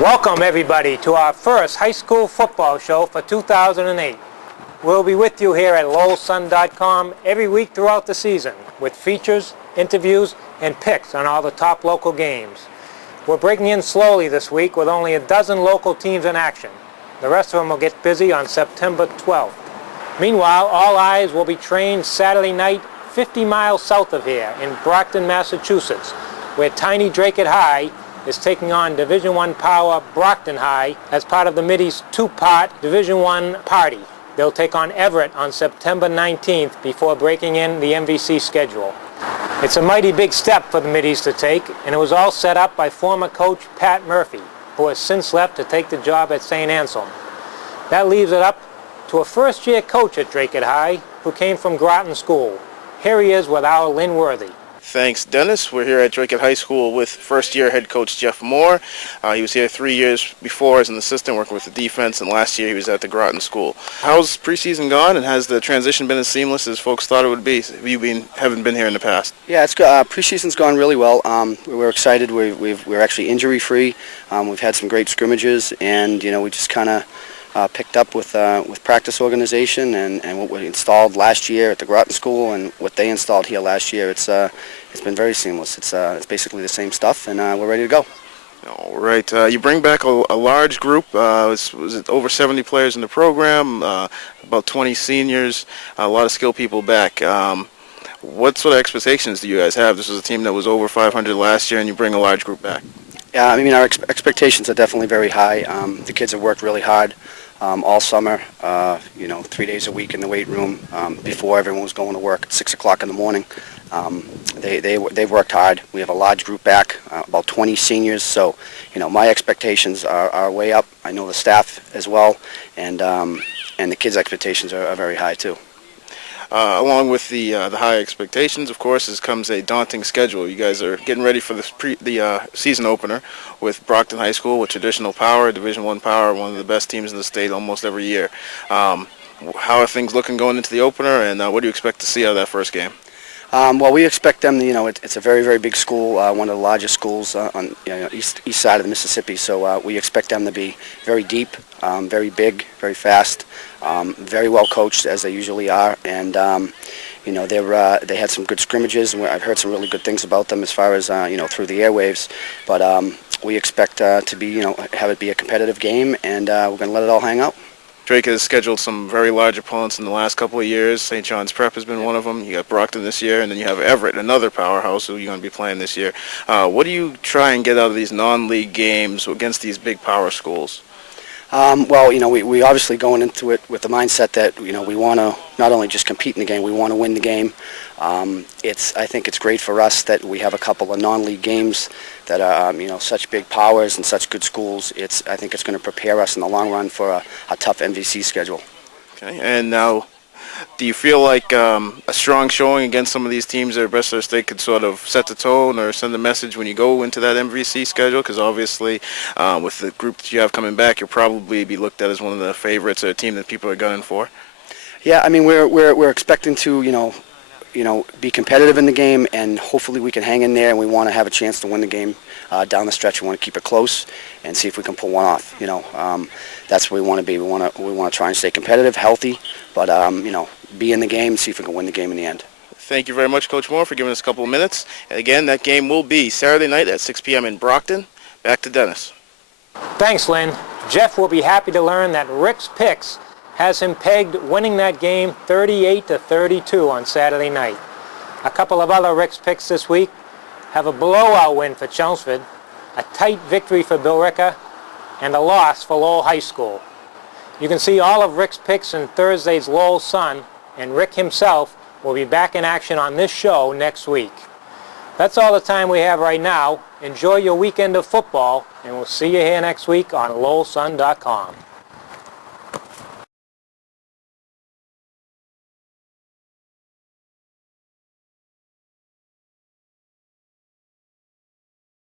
Welcome everybody to our first high school football show for 2008. We'll be with you here at lowellsun.com every week throughout the season with features, interviews, and picks on all the top local games. We're breaking in slowly this week with only a dozen local teams in action. The rest of them will get busy on September 12th. Meanwhile, all eyes will be trained Saturday night 50 miles south of here in Brockton, Massachusetts, where tiny Dracut High is taking on Division I power Brockton High as part of the Middies' two-part Division I party. They'll take on Everett on September 19th before breaking in the MVC schedule. It's a mighty big step for the Middies to take, and it was all set up by former coach Pat Murphy, who has since left to take the job at St. Anselm. That leaves it up to a first-year coach at Dracut High who came from Groton School. Here he is with our Lynn Worthy. Thanks, Dennis. We're here at Dracut High School with first-year head coach Jeff Moore. He was here 3 years before as an assistant working with the defense, and last year he was at the Groton School. How's preseason gone, and has the transition been as seamless as folks thought it would be? Haven't been here in the past. Yeah, it's preseason's gone really well. We're excited. We're actually injury-free. We've had some great scrimmages, and we just kind of picked up with practice organization and what we installed last year at the Groton School and what they installed here last year. It's been very seamless. It's basically the same stuff, and we're ready to go. All right. You bring back a large group. Was it over 70 players in the program? About 20 seniors. A lot of skilled people back. What sort of expectations do you guys have? This was a team that was over 500 last year, and you bring a large group back. Yeah, I mean, our expectations are definitely very high. The kids have worked really hard all summer, 3 days a week in the weight room before everyone was going to work at 6 o'clock in the morning. They've worked hard. We have a large group back, about 20 seniors, so my expectations are way up. I know the staff as well, and the kids' expectations are very high too. Along with the high expectations, of course, comes a daunting schedule. You guys are getting ready for the season opener with Brockton High School, with traditional power, Division I power, one of the best teams in the state almost every year. How are things looking going into the opener, and what do you expect to see out of that first game? Well, we expect them. It's a very, very big school, one of the largest schools on east side of the Mississippi. So we expect them to be very deep, very big, very fast, very well coached as they usually are, and they had some good scrimmages, and I've heard some really good things about them as far as through the airwaves. But we expect to be have it be a competitive game, and we're going to let it all hang out. Drake has scheduled some very large opponents in the last couple of years. St. John's Prep has been one of them. You got Brockton this year, and then you have Everett, another powerhouse who you're going to be playing this year. What do you try and get out of these non-league games against these big power schools? Well, we obviously going into it with the mindset that we want to not only just compete in the game, we want to win the game. I think it's great for us that we have a couple of non-league games that are such big powers and such good schools. I think it's going to prepare us in the long run for a tough MVC schedule. Okay, and now, do you feel like a strong showing against some of these teams that are best of their state could sort of set the tone or send a message when you go into that MVC schedule? Because obviously, with the group that you have coming back, you'll probably be looked at as one of the favorites or a team that people are gunning for. Yeah, I mean, we're expecting to be competitive in the game, and hopefully we can hang in there, and we want to have a chance to win the game down the stretch. We want to keep it close and see if we can pull one off. That's where we want to be. We want to try and stay competitive, healthy, but be in the game, see if we can win the game in the end. Thank you very much, Coach Moore, for giving us a couple of minutes. And again, that game will be Saturday night at 6 p.m. in Brockton. Back to Dennis. Thanks, Lynn. Jeff will be happy to learn that Rick's Picks has him pegged winning that game 38-32 on Saturday night. A couple of other Rick's Picks this week have a blowout win for Chelmsford, a tight victory for Billerica, and a loss for Lowell High School. You can see all of Rick's Picks in Thursday's Lowell Sun, and Rick himself will be back in action on this show next week. That's all the time we have right now. Enjoy your weekend of football, and we'll see you here next week on lowellsun.com.